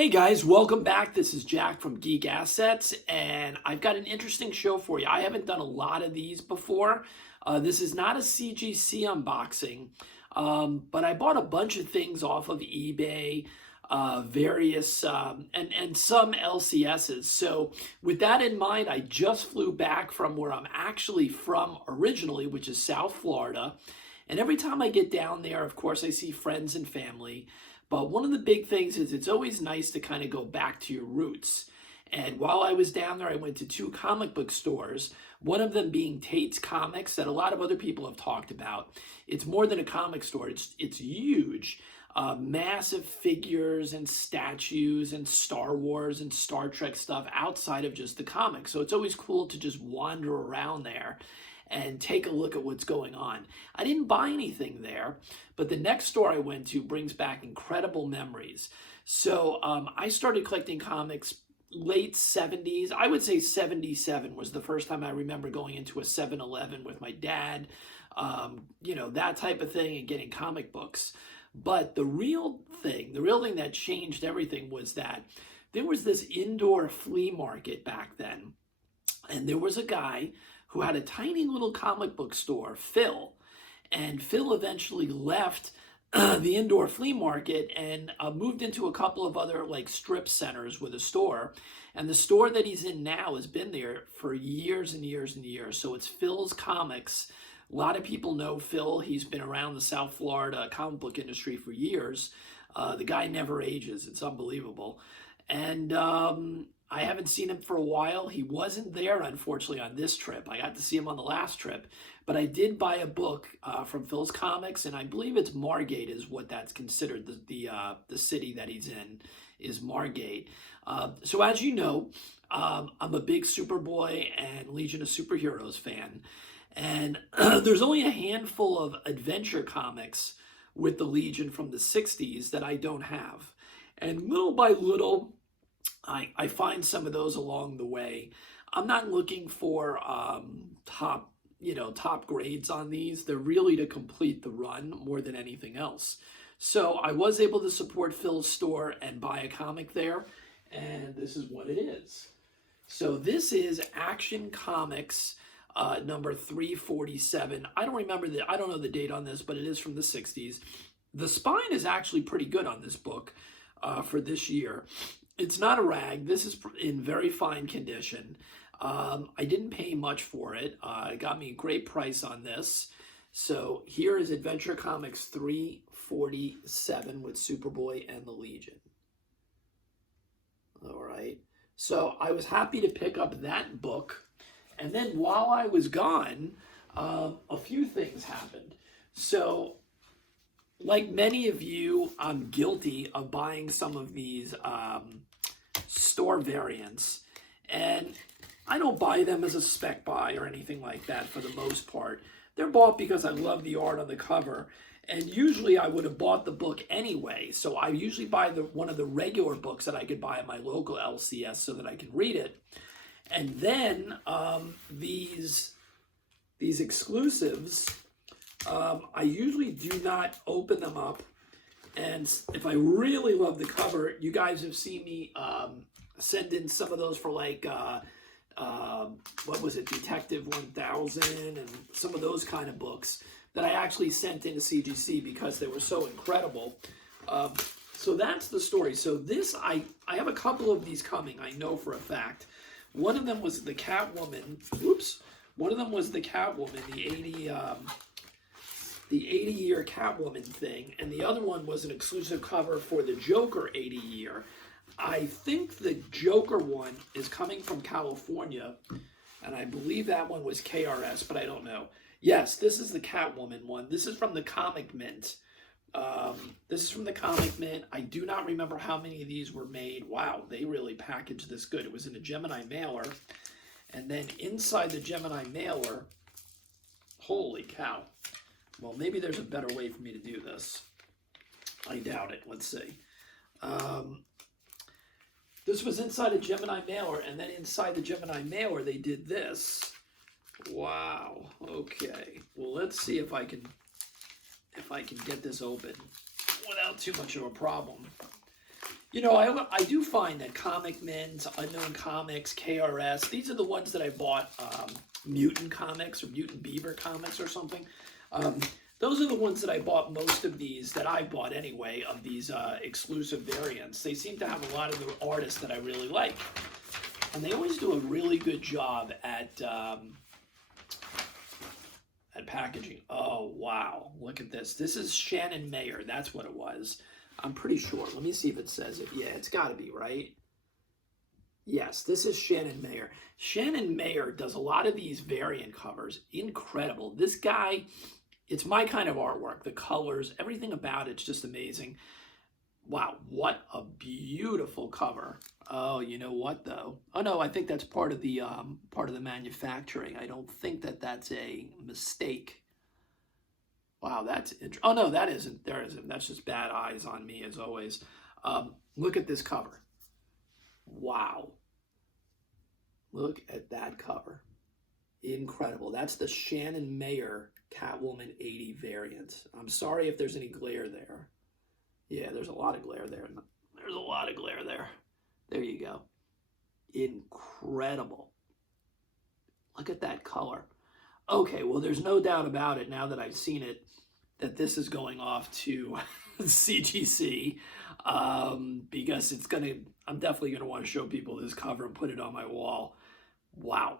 Hey guys, welcome back. This is Jack from Geek Assets, and I've got an interesting show for you. I haven't done a lot of these before. This is not a CGC unboxing, but I bought a bunch of things off of eBay, various, and some LCSs. So with that in mind, I just flew back from where I'm actually from originally, which is South Florida. And every time I get down there, of course, I see friends and family. But one of the big things is it's always nice to kind of go back to your roots. And while I was down there, I went to two comic book stores, one of them being Tate's Comics that a lot of other people have talked about. It's more than a comic store. It's huge. Massive figures and statues and Star Wars and Star Trek stuff outside of just the comics. So it's always cool to just wander around there and take a look at what's going on. I didn't buy anything there, but the next store I went to brings back incredible memories. So I started collecting comics late 70s. I would say 77 was the first time I remember going into a 7-Eleven with my dad, that type of thing, and getting comic books. But the real thing that changed everything was that there was this indoor flea market back then, and there was a guy who had a tiny little comic book store, Phil. And Phil eventually left the indoor flea market and moved into a couple of other like strip centers with a store. And the store that he's in now has been there for years and years and years. So it's Phil's Comics. A lot of people know Phil. He's been around the South Florida comic book industry for years. The guy never ages. It's unbelievable. And I haven't seen him for a while. He wasn't there, unfortunately, on this trip. I got to see him on the last trip. But I did buy a book from Phil's Comics, and I believe it's Margate is what that's considered. The city that he's in is Margate. So as you know, I'm a big Superboy and Legion of Superheroes fan. And there's only a handful of adventure comics with the Legion from the 60s that I don't have. And little by little, I find some of those along the way. I'm not looking for top grades on these. They're really to complete the run more than anything else. So I was able to support Phil's store and buy a comic there, and this is what it is. So this is Action Comics number 347. I don't know the date on this, but it is from the 60s. The spine is actually pretty good on this book for this year. It's not a rag. This is in very fine condition. I didn't pay much for it. It got me a great price on this. So here is Adventure Comics 347 with Superboy and the Legion. All right. So I was happy to pick up that book. And then while I was gone, a few things happened. So like many of you, I'm guilty of buying some of these store variants, and I don't buy them as a spec buy or anything like that for the most part. They're bought because I love the art on the cover, and usually I would have bought the book anyway, so I usually buy one of the regular books that I could buy at my local LCS so that I can read it. And then these exclusives, I usually do not open them up. And if I really love the cover, you guys have seen me send in some of those for like, what was it, Detective 1000 and some of those kind of books that I actually sent into CGC because they were so incredible. So that's the story. So this, I have a couple of these coming, I know for a fact. One of them was the Catwoman, one of them was the Catwoman, the 80-year Catwoman thing, and the other one was an exclusive cover for the Joker 80-year. I think the Joker one is coming from California, and I believe that one was KRS, but I don't know. Yes, this is the Catwoman one. This is from the Comic Mint. I do not remember how many of these were made. Wow, they really packaged this good. It was in a Gemini mailer, and then inside the Gemini mailer, holy cow. Well, maybe there's a better way for me to do this. I doubt it. Let's see. This was inside a Gemini mailer, and then inside the Gemini mailer, they did this. Wow. Okay. Well, let's see if I can get this open without too much of a problem. You know, I do find that Comic Mint, Unknown Comics, KRS, these are the ones that I bought, Mutant Comics or Mutant Beaver Comics or something. Um, those are the ones that I bought most of these, that I bought anyway, of these exclusive variants. They seem to have a lot of the artists that I really like. And they always do a really good job at packaging. Oh, wow. Look at this. This is Shannon Mayer. That's what it was. I'm pretty sure. Let me see if it says it. Yeah, it's got to be, right? Yes, this is Shannon Mayer. Shannon Mayer does a lot of these variant covers. Incredible. This guy, it's my kind of artwork. The colors, everything about it's just amazing. Wow, what a beautiful cover. Oh, you know what though? Oh no, I think that's part of the manufacturing. I don't think that that's a mistake. Wow, that's interesting. Oh no, that isn't. There isn't. That's just bad eyes on me as always. Look at this cover. Wow. Look at that cover. Incredible. That's the Shannon Mayer Catwoman 80 variant. I'm sorry if there's any glare there. Yeah, there's a lot of glare there. There's a lot of glare there. There you go. Incredible. Look at that color. Okay, well, there's no doubt about it now that I've seen it that this is going off to CGC because I'm definitely going to want to show people this cover and put it on my wall. Wow.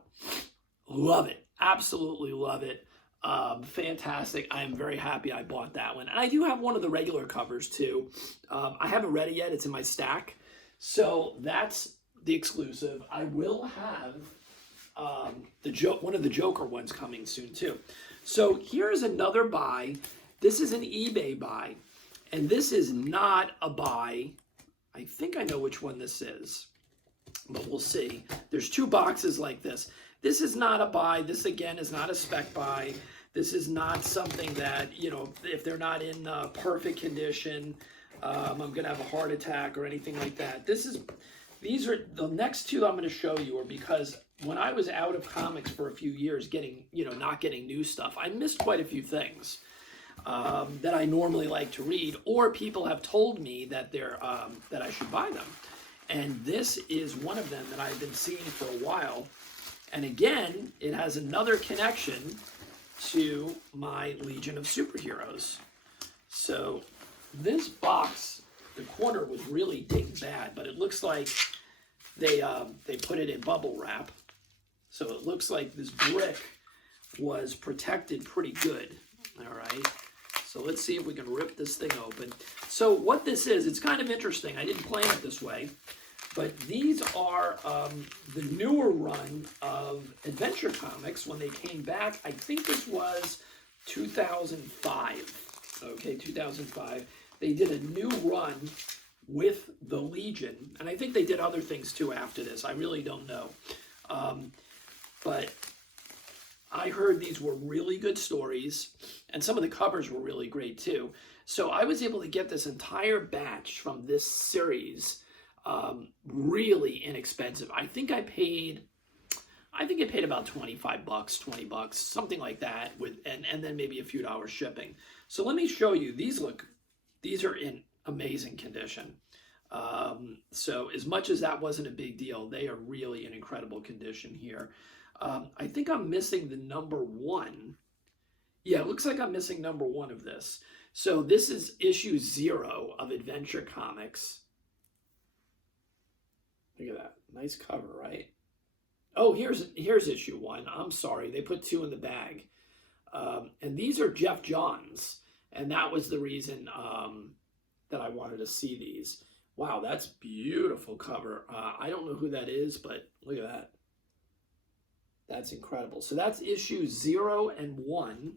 Love it. Absolutely love it. Fantastic. I am very happy I bought that one. And I do have one of the regular covers too. I haven't read it yet. It's in my stack. So that's the exclusive. I will have one of the Joker ones coming soon too. So here's another buy. This is an eBay buy. And this is not a buy. I think I know which one this is, but we'll see. There's two boxes like this. This is not a buy. This, again, is not a spec buy. This is not something that, you know, if they're not in perfect condition, I'm going to have a heart attack or anything like that. These are the next two I'm going to show you are because when I was out of comics for a few years not getting new stuff, I missed quite a few things that I normally like to read, or people have told me that that I should buy them. And this is one of them that I've been seeing for a while. And again, it has another connection to my Legion of Superheroes. So this box, the corner was really dinged bad, but it looks like they put it in bubble wrap. So it looks like this brick was protected pretty good. All right. So let's see if we can rip this thing open. So what this is, it's kind of interesting. I didn't plan it this way. But these are the newer run of Adventure Comics when they came back. I think this was 2005. Okay, 2005. They did a new run with the Legion. And I think they did other things too after this. I really don't know. But I heard these were really good stories. And some of the covers were really great too. So I was able to get this entire batch from this series really inexpensive. I think I paid about 25 bucks, 20 bucks, something like that, and then maybe a few dollars shipping. So let me show you. These are in amazing condition. So as much as that wasn't a big deal, they are really in incredible condition here. I think I'm missing the number 1. Yeah, it looks like I'm missing number 1 of this. So this is issue 0 of Adventure Comics. Look at that. Nice cover, right? Oh, here's issue 1. I'm sorry. They put 2 in the bag. And these are Jeff Johns. And that was the reason that I wanted to see these. Wow, that's beautiful cover. I don't know who that is, but look at that. That's incredible. So that's issue 0 and 1.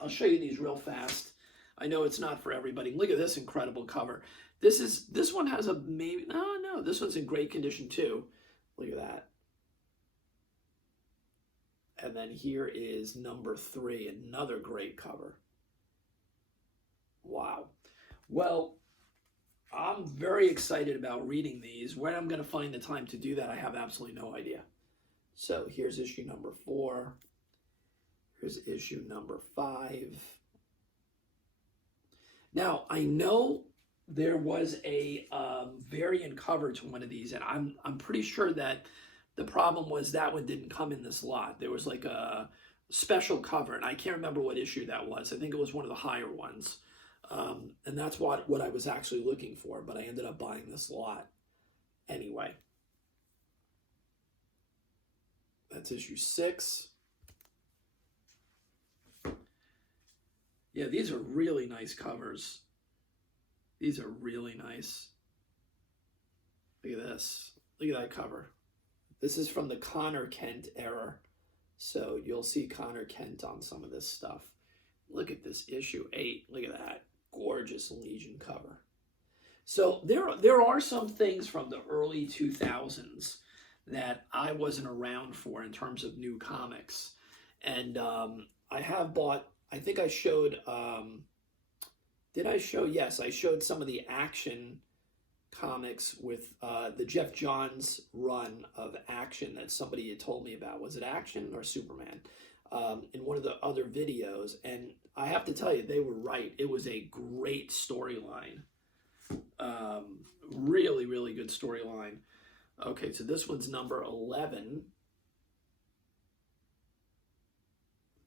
I'll show you these real fast. I know it's not for everybody. Look at this incredible cover. This one has a maybe, no, this one's in great condition too. Look at that. And then here is number 3, another great cover. Wow. Well, I'm very excited about reading these. Where I'm going to find the time to do that, I have absolutely no idea. So here's issue number 4. Here's issue number 5. Now, I know there was a variant cover to one of these, and I'm pretty sure that the problem was that one didn't come in this lot. There was like a special cover, and I can't remember what issue that was. I think it was one of the higher ones, and that's what I was actually looking for. But I ended up buying this lot anyway. That's issue 6. Yeah, these are really nice covers. These are really nice. Look at this. Look at that cover. This is from the Connor Kent era. So you'll see Connor Kent on some of this stuff. Look at this issue 8. Look at that. Gorgeous Legion cover. So there are some things from the early 2000s that I wasn't around for in terms of new comics. And I have bought, I think I showed, did I show? Yes, I showed some of the Action comics with the Jeff Johns run of Action that somebody had told me about. Was it Action or Superman? In one of the other videos. And I have to tell you, they were right. It was a great storyline. Really, really good storyline. Okay, so this one's number 11.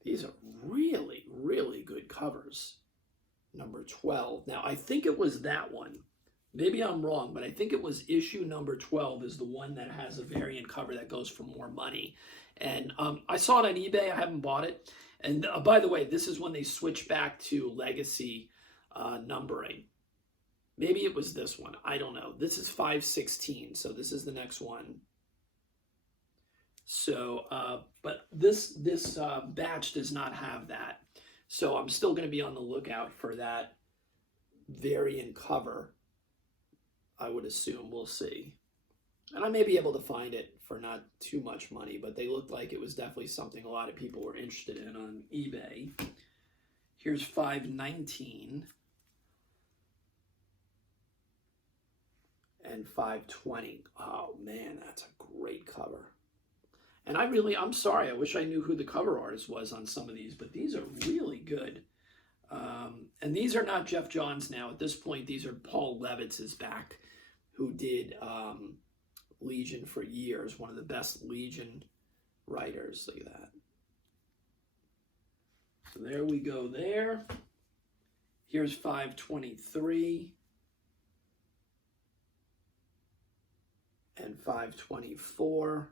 These are really, really good covers. Number 12. Now, I think it was that one. Maybe I'm wrong, but I think it was issue number 12 is the one that has a variant cover that goes for more money. And I saw it on eBay. I haven't bought it. And by the way, this is when they switched back to legacy numbering. Maybe it was this one. I don't know. This is 516, so this is the next one. So, but this batch does not have that. So I'm still going to be on the lookout for that variant cover. I would assume. We'll see. And I may be able to find it for not too much money, but they looked like it was definitely something a lot of people were interested in on eBay. Here's 519 and 520. Oh man, that's a great cover. And I'm sorry, I wish I knew who the cover artist was on some of these, but these are really good. And these are not Jeff Johns now. At this point, these are Paul Levitz's back, who did Legion for years, one of the best Legion writers. Look at that. So there we go there. Here's 523 and 524.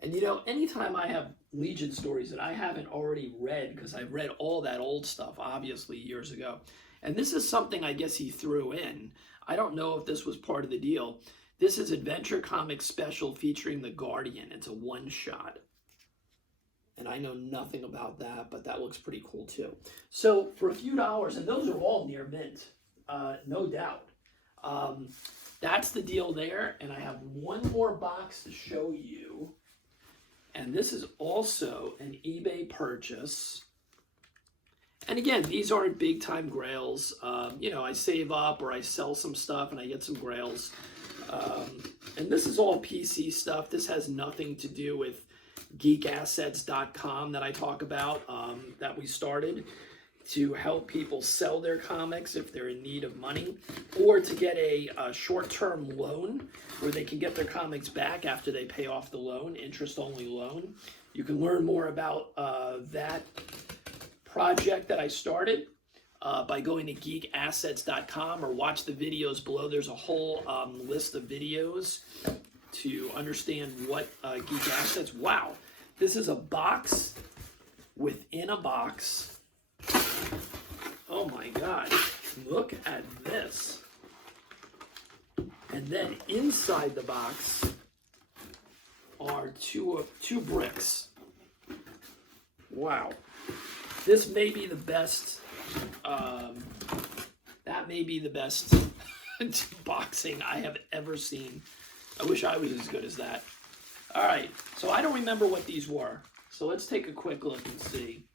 And you know, anytime I have Legion stories that I haven't already read, because I've read all that old stuff, obviously, years ago. And this is something I guess he threw in. I don't know if this was part of the deal. This is Adventure Comics Special featuring the Guardian. It's a one-shot. And I know nothing about that, but that looks pretty cool too. So for a few dollars, and those are all near mint, no doubt. That's the deal there. And I have one more box to show you. And this is also an eBay purchase. And again, these aren't big time grails. You know, I save up or I sell some stuff and I get some grails. And this is all PC stuff. This has nothing to do with geekassets.com that I talk about, that we started to help people sell their comics if they're in need of money, or to get a short-term loan where they can get their comics back after they pay off the loan, interest-only loan. You can learn more about that project that I started by going to geekassets.com or watch the videos below. There's a whole list of videos to understand what Geek Assets. Wow, this is a box within a box. Oh my God, look at this. And then inside the box are two bricks. Wow. This may be the best, that may be the best boxing I have ever seen. I wish I was as good as that. All right, so I don't remember what these were. So let's take a quick look and see.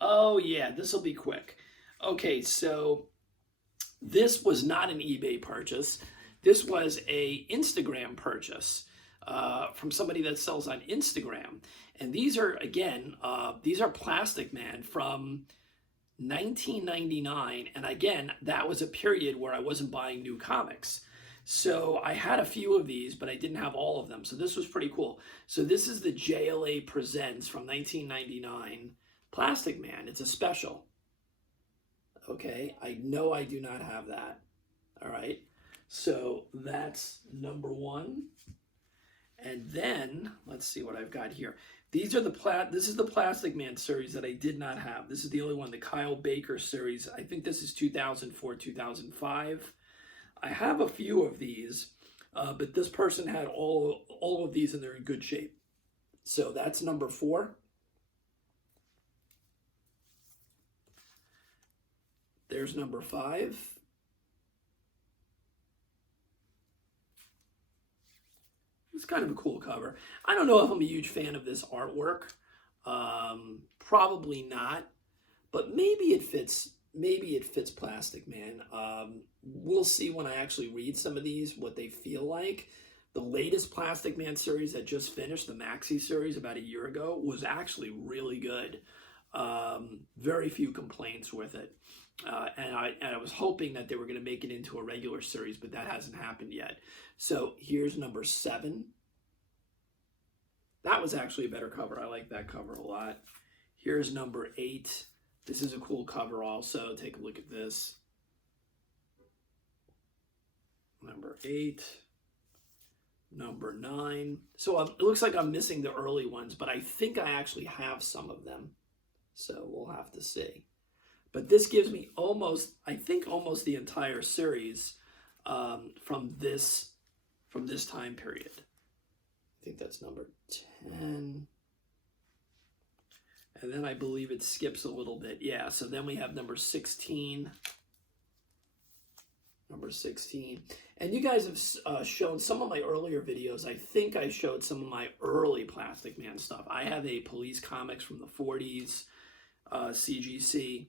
Oh yeah, this will be quick. Okay, so this was not an eBay purchase. This was a Instagram purchase from somebody that sells on Instagram. And these are, again, these are Plastic Man from 1999, and again, that was a period where I wasn't buying new comics. So I had a few of these, but I didn't have all of them. So this was pretty cool. So this is the JLA Presents from 1999 Plastic Man. It's a special. Okay, I know I do not have that. All right, so that's number one. And then let's see what I've got here. These are this is the Plastic Man series that I did not have. This is the only one, the Kyle Baker series. I think this is 2004, 2005. I have a few of these, but this person had all of these and they're in good shape. So that's number 4. There's number 5. It's kind of a cool cover. I don't know if I'm a huge fan of this artwork. Probably not, but maybe it fits. Maybe it fits Plastic Man. We'll see when I actually read some of these what they feel like. The latest Plastic Man series that just finished, the Maxi series about a year ago, was actually really good. Very few complaints with it. And I was hoping that they were going to make it into a regular series, but that hasn't happened yet. So here's number 7. That was actually a better cover. I like that cover a lot. Here's number 8. This is a cool cover also. Take a look at this. Number 8. Number 9. So it looks like I'm missing the early ones, but I think I actually have some of them. So we'll have to see. But this gives me almost the entire series from this time period. I think that's number 10. And then I believe it skips a little bit. Yeah, so then we have number 16. Number 16. And you guys have shown some of my earlier videos. I think I showed some of my early Plastic Man stuff. I have a Police Comics from the 40s, CGC.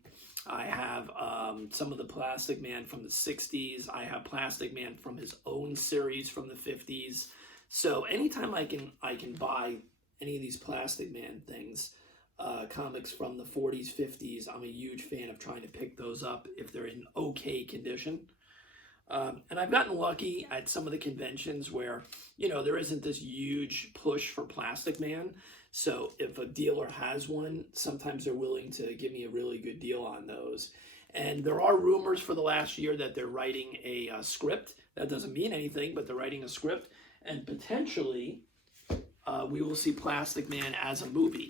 I have some of the Plastic Man from the 60s. I have Plastic Man from his own series from the 50s. So anytime I can buy any of these Plastic Man things, comics from the 40s, 50s, I'm a huge fan of trying to pick those up if they're in okay condition. And I've gotten lucky at some of the conventions where, there isn't this huge push for Plastic Man. So if a dealer has one, sometimes they're willing to give me a really good deal on those. And there are rumors for the last year that they're writing a script. That doesn't mean anything, but they're writing a script. And potentially, we will see Plastic Man as a movie.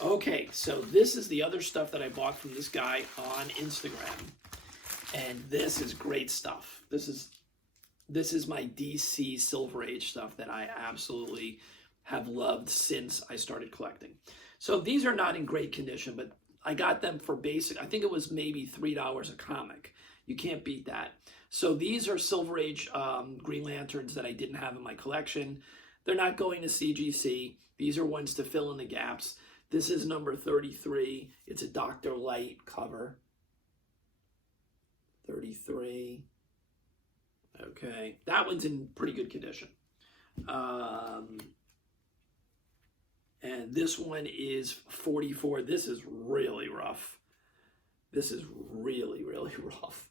Okay, so this is the other stuff that I bought from this guy on Instagram. And this is great stuff. This is my DC Silver Age stuff that I absolutely have loved since I started collecting. So these are not in great condition, but I got them for basic. I think it was maybe $3 a comic. You can't beat that. So these are Silver Age Green Lanterns that I didn't have in my collection. They're not going to CGC. These are ones to fill in the gaps. This is number 33. It's a Dr. Light cover. 33. Okay, that one's in pretty good condition. And this one is 44. This is really rough. This is really, really rough.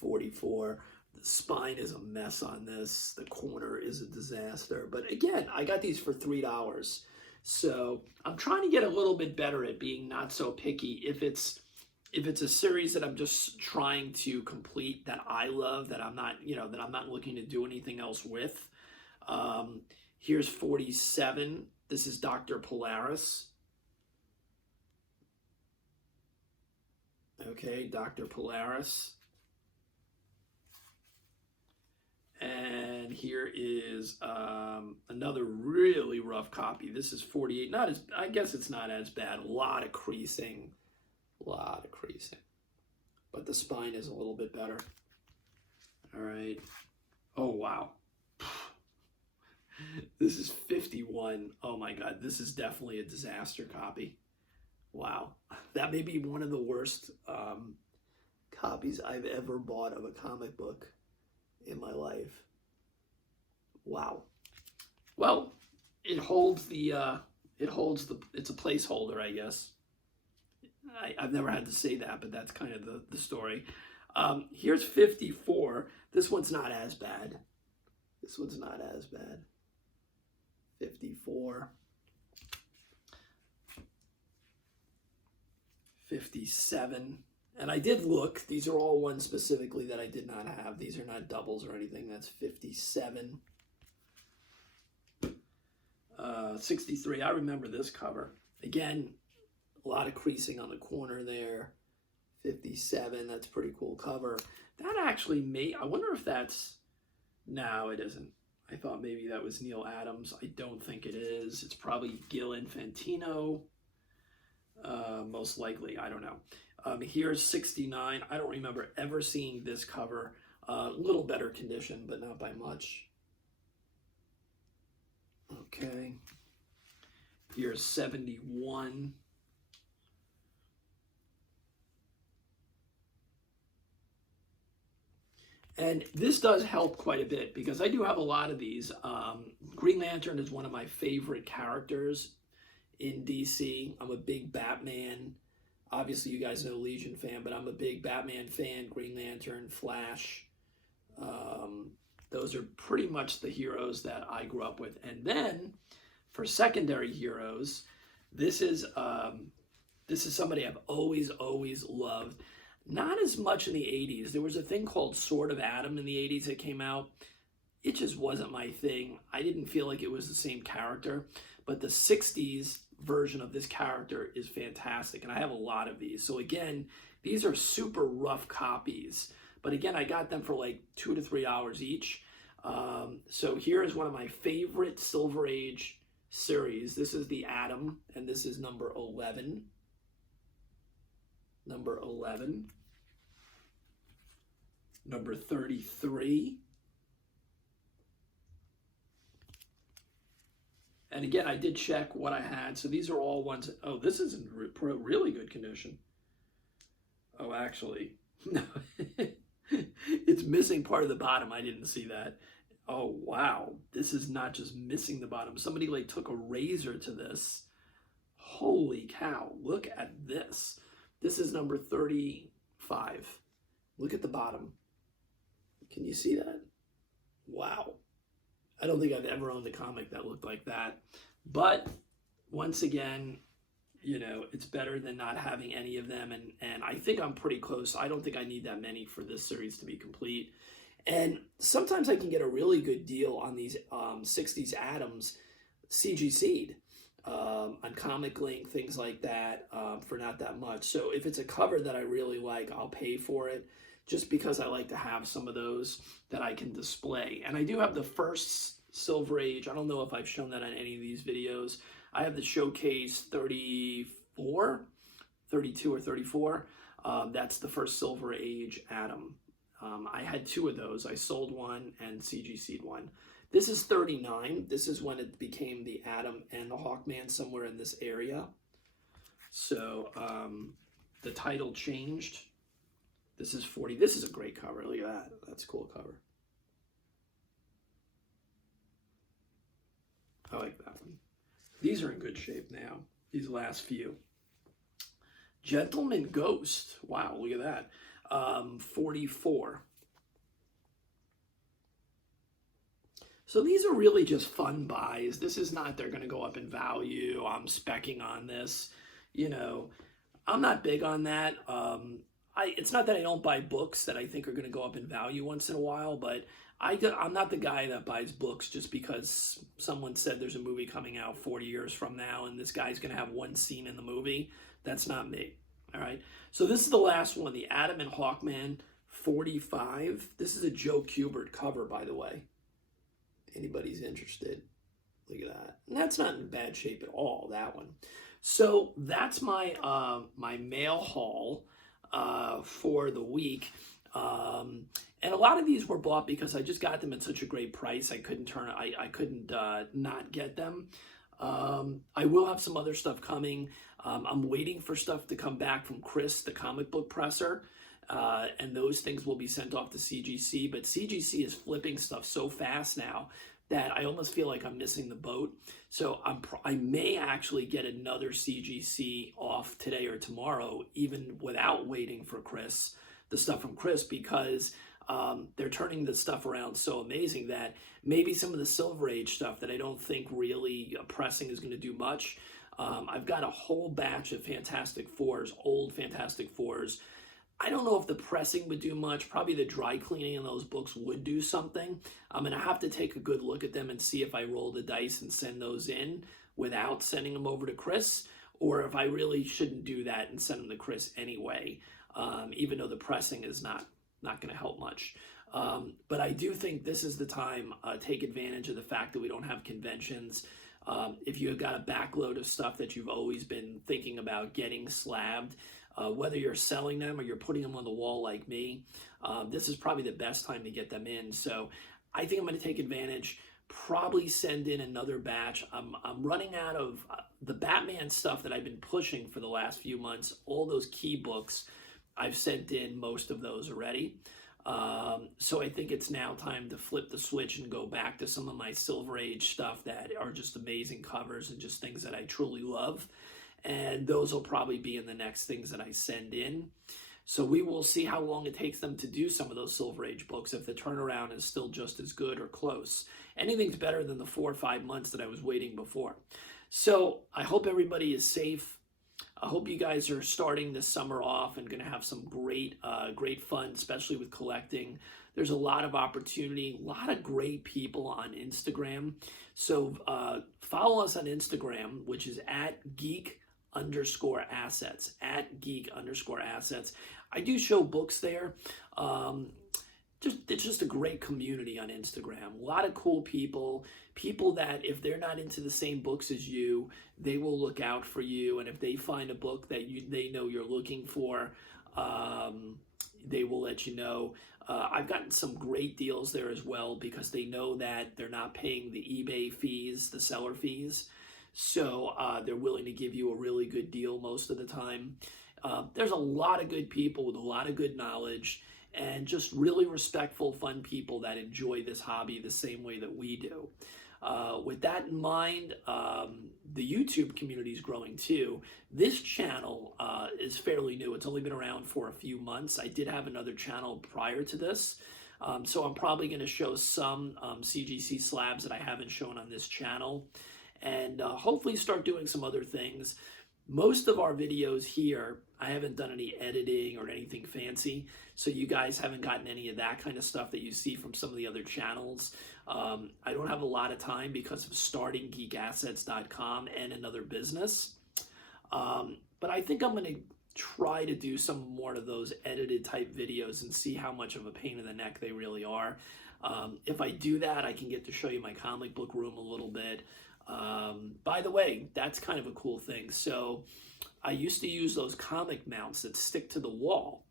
44. The spine is a mess on this. The corner is a disaster. But again, I got these for $3. So I'm trying to get a little bit better at being not so picky. If it's a series that I'm just trying to complete that I love, that I'm not, that I'm not looking to do anything else with. Here's 47. This is Dr. Polaris. Okay, Dr. Polaris. And here is another really rough copy. This is 48. I guess it's not as bad. A lot of creasing. But the spine is a little bit better. All right. Oh, wow. This is 51. Oh my God, this is definitely a disaster copy. Wow. That may be one of the worst copies I've ever bought of a comic book in my life. Wow. Well, it's a placeholder, I guess. I've never had to say that, but that's kind of the story. Here's 54. This one's not as bad. This one's not as bad. 54. 57. And I did look. These are all ones specifically that I did not have. These are not doubles or anything. That's 57. 63. I remember this cover. Again, a lot of creasing on the corner there. 57. That's a pretty cool cover. That actually may... I wonder if that's... No, it isn't. I thought maybe that was Neil Adams. I don't think it is. It's probably Gil Infantino. Most likely. I don't know. Here's 69. I don't remember ever seeing this cover. A little better condition, but not by much. Okay. Here's 71. And this does help quite a bit because I do have a lot of these. Green Lantern is one of my favorite characters in DC. I'm a big Batman. Obviously, you guys know Legion fan, but I'm a big Batman fan. Green Lantern, Flash. Those are pretty much the heroes that I grew up with. And then for secondary heroes, this is somebody I've always loved. Not as much in the 80s. There was a thing called Sword of Adam in the 80s that came out. It just wasn't my thing. I didn't feel like it was the same character. But the 60s version of this character is fantastic. And I have a lot of these. So again, these are super rough copies. But again, I got them for like 2 to 3 hours each. So here is one of my favorite Silver Age series. This is the Atom. And this is number 11. Number 11. Number 33. And again, I did check what I had. So these are all ones. Oh, this is in really good condition. Oh, actually, no. It's missing part of the bottom. I didn't see that. Oh, wow. This is not just missing the bottom. Somebody like took a razor to this. Holy cow. Look at this. This is number 35. Look at the bottom. Can you see that? Wow. I don't think I've ever owned a comic that looked like that. But once again, you know, it's better than not having any of them. And I think I'm pretty close. I don't think I need that many for this series to be complete. And sometimes I can get a really good deal on these 60s Atoms CGC'd. On Comic Link, things like that, for not that much. So if it's a cover that I really like, I'll pay for it just because I like to have some of those that I can display. And I do have the first Silver Age. I don't know if I've shown that on any of these videos. I have the Showcase 34, 32 or 34. That's the first Silver Age Atom. I had 2 of those. I sold one and CGC'd one. This is 39. This is when it became the Atom and the Hawkman, somewhere in this area. So the title changed. This is 40. This is a great cover. Look at that. That's a cool cover. I like that one. These are in good shape now. These last few. Gentleman Ghost. Wow, look at that. 44. So these are really just fun buys. This is not they're going to go up in value. I'm speccing on this. You know, I'm not big on that. It's not that I don't buy books that I think are going to go up in value once in a while, but I'm not the guy that buys books just because someone said there's a movie coming out 40 years from now and this guy's going to have one scene in the movie. That's not me. All right. So this is the last one, the Atom and Hawkman 45. This is a Joe Kubert cover, by the way. Anybody's interested. Look at that. And that's not in bad shape at all, that one. So that's my my mail haul for the week. And a lot of these were bought because I just got them at such a great price. I couldn't not get them. I will have some other stuff coming. I'm waiting for stuff to come back from Chris, the comic book presser. And those things will be sent off to CGC. But CGC is flipping stuff so fast now. that I almost feel like I'm missing the boat. So I may actually get another CGC off today or tomorrow, even without waiting for Chris, the stuff from Chris, because they're turning the stuff around so amazing that maybe some of the Silver Age stuff that I don't think really pressing is going to do much. I've got a whole batch of Fantastic Fours, old Fantastic Fours. I don't know if the pressing would do much. Probably the dry cleaning in those books would do something. I'm going to have to take a good look at them and see if I roll the dice and send those in without sending them over to Chris, or if I really shouldn't do that and send them to Chris anyway, even though the pressing is not going to help much. But I do think this is the time, take advantage of the fact that we don't have conventions. If you've got a backload of stuff that you've always been thinking about getting slabbed, whether you're selling them or you're putting them on the wall like me, this is probably the best time to get them in. So I think I'm going to take advantage, probably send in another batch. I'm running out of the Batman stuff that I've been pushing for the last few months. All those key books, I've sent in most of those already. So I think it's now time to flip the switch and go back to some of my Silver Age stuff that are just amazing covers and just things that I truly love. And those will probably be in the next things that I send in. So we will see how long it takes them to do some of those Silver Age books, if the turnaround is still just as good or close. Anything's better than the 4 or 5 months that I was waiting before. So I hope everybody is safe. I hope you guys are starting this summer off and going to have some great fun, especially with collecting. There's a lot of opportunity, a lot of great people on Instagram. So follow us on Instagram, which is @geek_assets, @geek_assets. I do show books there. It's just a great community on Instagram. A lot of cool people that if they're not into the same books as you, they will look out for you. And if they find a book that they know you're looking for, they will let you know. I've gotten some great deals there as well, because they know that they're not paying the eBay fees, the seller fees. So they're willing to give you a really good deal most of the time. There's a lot of good people with a lot of good knowledge, and just really respectful, fun people that enjoy this hobby the same way that we do. With that in mind, the YouTube community is growing too. This channel is fairly new. It's only been around for a few months. I did have another channel prior to this. So I'm probably going to show some CGC slabs that I haven't shown on this channel, and hopefully start doing some other things. Most of our videos here, I haven't done any editing or anything fancy, so you guys haven't gotten any of that kind of stuff that you see from some of the other channels. I don't have a lot of time because of starting geekassets.com and another business. But I think I'm going to try to do some more of those edited type videos and see how much of a pain in the neck they really are. If I do that, I can get to show you my comic book room a little bit. By the way, that's kind of a cool thing. So I used to use those comic mounts that stick to the wall.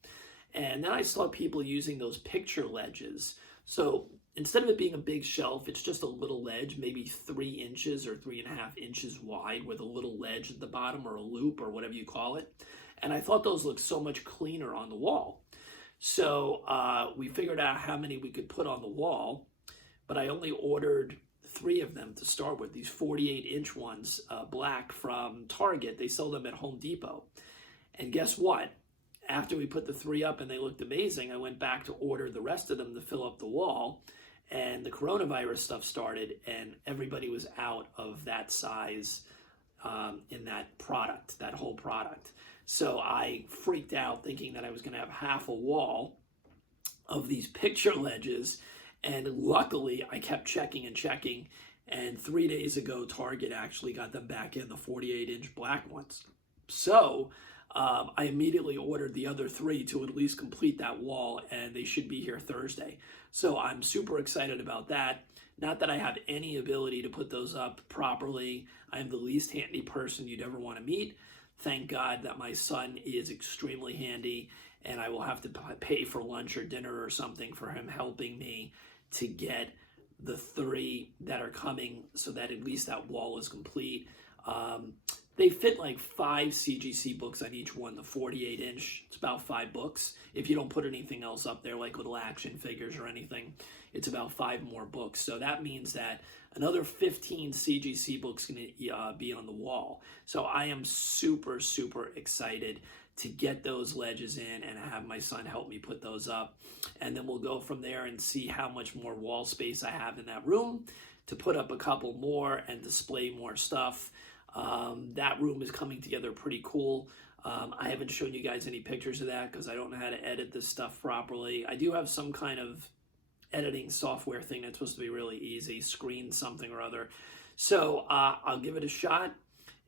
And then I saw people using those picture ledges. So instead of it being a big shelf, it's just a little ledge, maybe 3 inches or 3.5 inches wide, with a little ledge at the bottom, or a loop, or whatever you call it. And I thought those looked so much cleaner on the wall. So we figured out how many we could put on the wall, but I only ordered 3 of them to start with, these 48-inch ones, black, from Target. They sell them at Home Depot. And guess what? After we put the 3 up and they looked amazing, I went back to order the rest of them to fill up the wall, and the coronavirus stuff started, and everybody was out of that size in that product, that whole product. So I freaked out, thinking that I was going to have half a wall of these picture ledges. And luckily, I kept checking and checking, and 3 days ago, Target actually got them back in, the 48-inch black ones. So I immediately ordered the other 3 to at least complete that wall, and they should be here Thursday. So I'm super excited about that. Not that I have any ability to put those up properly. I am the least handy person you'd ever want to meet. Thank God that my son is extremely handy, and I will have to pay for lunch or dinner or something for him helping me to get the 3 that are coming, so that at least that wall is complete. They fit like 5 CGC books on each one. The 48-inch, it's about 5 books. If you don't put anything else up there, like little action figures or anything, it's about 5 more books. So that means that another 15 CGC books going to be on the wall. So I am super, super excited to get those ledges in and have my son help me put those up. And then we'll go from there and see how much more wall space I have in that room to put up a couple more and display more stuff. That room is coming together pretty cool. I haven't shown you guys any pictures of that because I don't know how to edit this stuff properly. I do have some kind of editing software thing that's supposed to be really easy, screen something or other. So I'll give it a shot.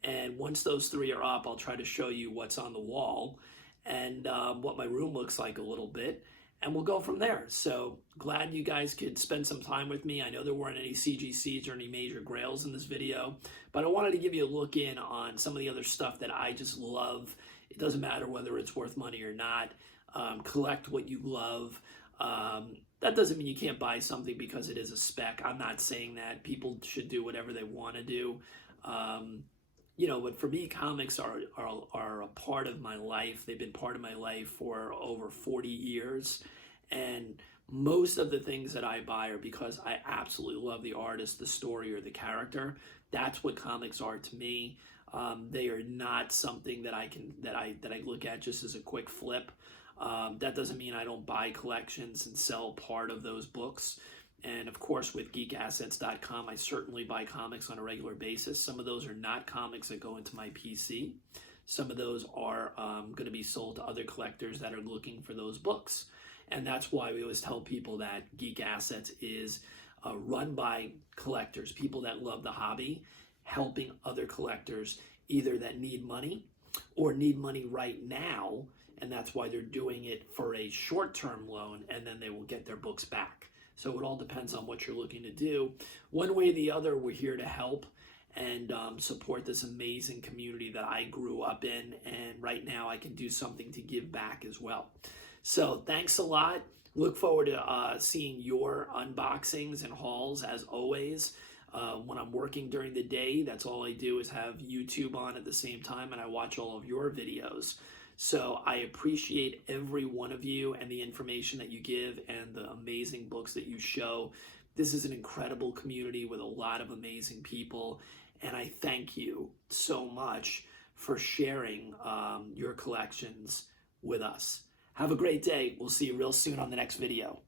And once those 3 are up, I'll try to show you what's on the wall and what my room looks like a little bit. And we'll go from there. So glad you guys could spend some time with me. I know there weren't any CGCs or any major grails in this video, but I wanted to give you a look in on some of the other stuff that I just love. It doesn't matter whether it's worth money or not. Collect what you love. That doesn't mean you can't buy something because it is a spec. I'm not saying that. People should do whatever they want to do. You know, but for me, comics are a part of my life. They've been part of my life for over 40 years. And most of the things that I buy are because I absolutely love the artist, the story, or the character. That's what comics are to me. They are not something that I look at just as a quick flip. That doesn't mean I don't buy collections and sell part of those books. And of course, with geekassets.com, I certainly buy comics on a regular basis. Some of those are not comics that go into my PC. Some of those are going to be sold to other collectors that are looking for those books. And that's why we always tell people that Geek Assets is run by collectors, people that love the hobby, helping other collectors either that need money or need money right now. And that's why they're doing it for a short-term loan, and then they will get their books back. So it all depends on what you're looking to do. One way or the other, we're here to help and support this amazing community that I grew up in. And right now I can do something to give back as well. So thanks a lot. Look forward to seeing your unboxings and hauls as always. When I'm working during the day, that's all I do is have YouTube on at the same time, and I watch all of your videos. So I appreciate every one of you and the information that you give and the amazing books that you show. This is an incredible community with a lot of amazing people, and I thank you so much for sharing your collections with us. Have a great day. We'll see you real soon on the next video.